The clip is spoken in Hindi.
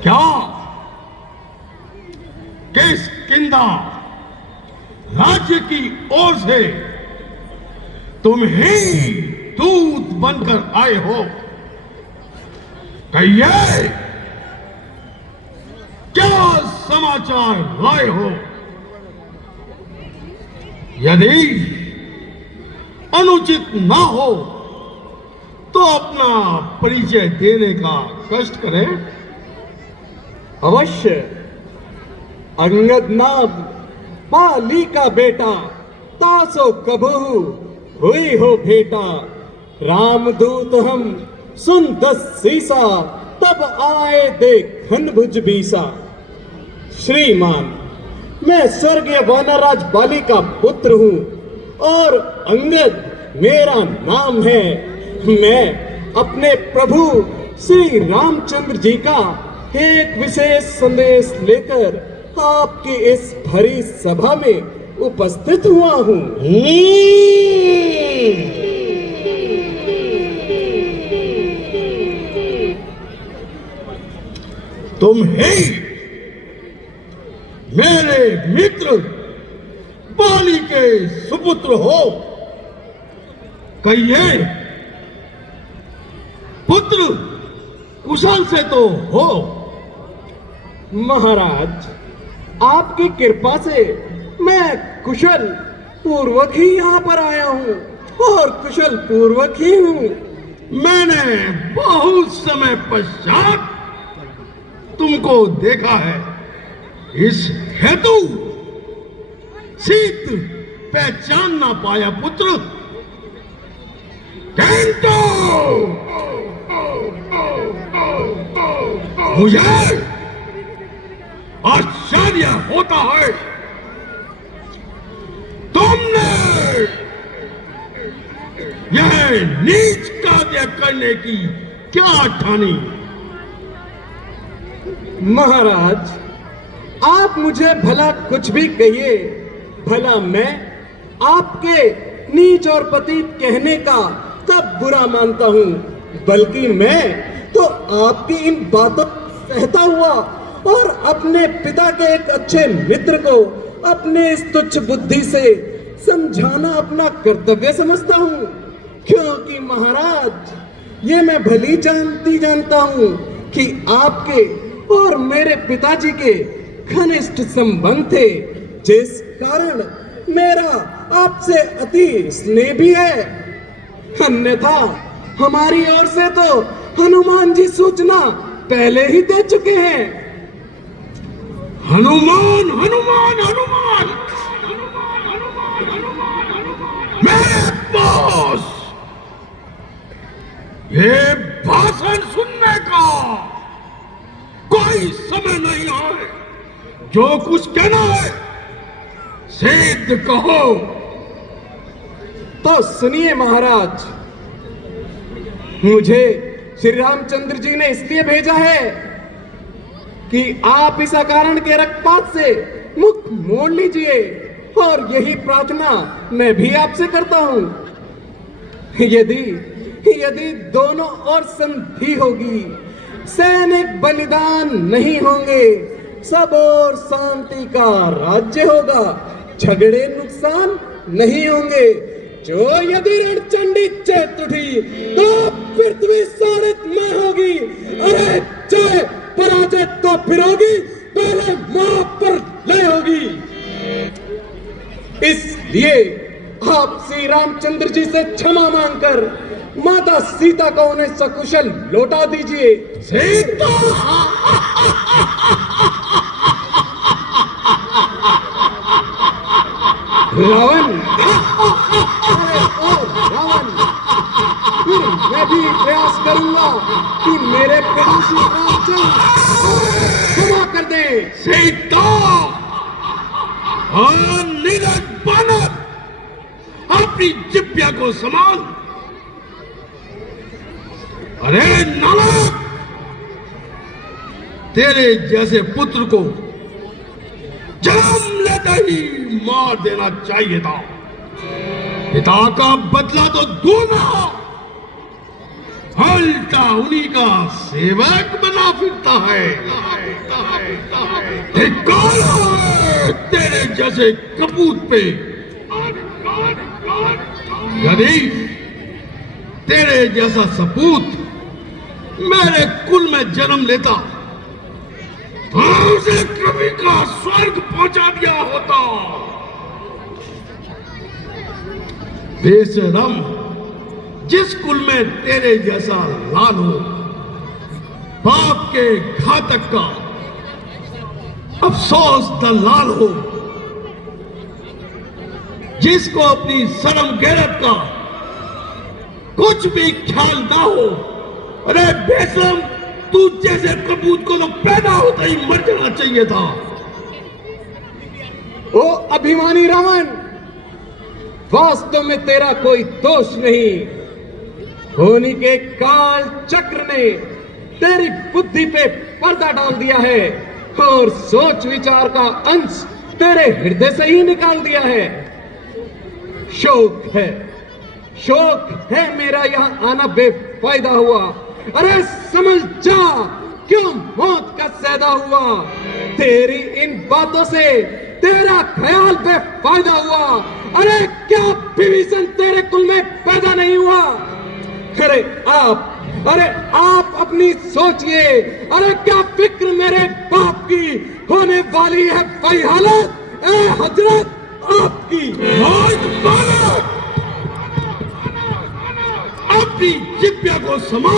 क्या किष्किंधा राज्य की ओर से तुम ही दूत बनकर आए हो? कहिए, क्या समाचार लाए हो? यदि अनुचित ना हो तो अपना परिचय देने का कष्ट करें। अवश्य। अंगद नाम बाली का बेटा, तासो कबहू हुई हो भेटा। रामदूत हम सुन 10 सीसा, तब आए देखन भुज बीसा। श्रीमान, मैं स्वर्गीय वानरराज बाली का पुत्र हूँ और अंगद मेरा नाम है। मैं अपने प्रभु श्री रामचंद्र जी का एक विशेष संदेश लेकर आपकी इस भरी सभा में उपस्थित हुआ हूँ। तुम ही मेरे मित्र बाली के सुपुत्र हो? कहिए, पुत्र कुशल से तो हो? महाराज, आपकी कृपा से मैं कुशल पूर्वक ही यहाँ पर आया हूँ और कुशल पूर्वक ही हूँ। मैंने बहुत समय पश्चात तुमको देखा है, इस हेतु शीत पहचान ना पाया पुत्र। मुझे आश्चर्य होता है, तुमने यह नीच कार्य करने की क्या ठानी? महाराज, आप मुझे भला कुछ भी कहिए, भला मैं आपके नीच और पतित कहने का तब बुरा मानता हूँ, बल्कि मैं तो आपकी इन बातों सहता हुआ और अपने पिता के एक अच्छे मित्र को अपने इस तुच्छ बुद्धि से समझाना अपना कर्तव्य समझता हूँ। क्योंकि महाराज, ये मैं भली जानता हूँ कि आपके और मेरे पिताजी के घनिष्ठ संबंध थे, जिस कारण मेरा आपसे अति स्नेह भी है। अन्यथा हमारी ओर से तो हनुमान जी सूचना पहले ही दे चुके हैं। हनुमान हनुमान हनुमान मेरे पास ये भाषण सुनने का कोई समय नहीं है। जो कुछ कहना है सिद्ध कहो। तो सुनिए महाराज, मुझे श्री रामचंद्र जी ने इसलिए भेजा है कि आप इस अकारण के रक्तपात से मुख मोड़ लीजिए, और यही प्रार्थना मैं भी आपसे करता हूँ। यदि दोनों ओर संधि होगी, सैनिक बलिदान नहीं होंगे, सब और शांति का राज्य होगा, झगड़े नुकसान नहीं होंगे। जो यदि रणचंडी चेत उठी तो पृथ्वी सारित न होगी। अरे जय पराजय तो फिर होगी, पहले मां पर लय होगी। इसलिए आप श्री रामचंद्र जी से क्षमा मांगकर माता सीता को उन्हें सकुशल लौटा दीजिए। सीता रावण, अरे ओ रावण, फिर मैं भी प्रयास करूंगा कि मेरे पिता श्री रामचंद्र क्षमा कर दे। सीता निरज बानर, अपनी जिब्या को संभाल। अरे नालायक, तेरे जैसे पुत्र को जन्म लेते ही मार देना चाहिए था। पिता का बदला तो दूना, उल्टा उन्हीं का सेवक बना फिरता है। धिक्कार है तेरे जैसे कपूत पे। यदि तेरे जैसा सपूत मेरे कुल में जन्म लेता तो उसे कभी का स्वर्ग पहुंचा दिया होता। बेशरम, जिस कुल में तेरे जैसा लाल हो, बाप के घातक का अफसोस दलाल हो, जिसको अपनी शर्म गैरत का कुछ भी ख्याल ना हो। अरे बेशरम, तू जैसे कबूत को तो पैदा होता ही मर जाना चाहिए था। ओ अभिमानी रावण, वास्तव में तेरा कोई दोष नहीं। होनी के काल चक्र ने तेरी बुद्धि पे पर्दा डाल दिया है और सोच विचार का अंश तेरे हृदय से ही निकाल दिया है। शौक है मेरा यहाँ आना बेफायदा हुआ। अरे समझ जा, क्यों मौत का सैदा हुआ। तेरी इन बातों से तेरा ख्याल बेफायदा हुआ। अरे क्या विभीषण तेरे कुल में पैदा नहीं हुआ। अरे आप अपनी सोचिए। अरे क्या फिक्र मेरे बाप की होने वाली है वही हालत ए हजरत आपकी। अपनी जिब्या को समा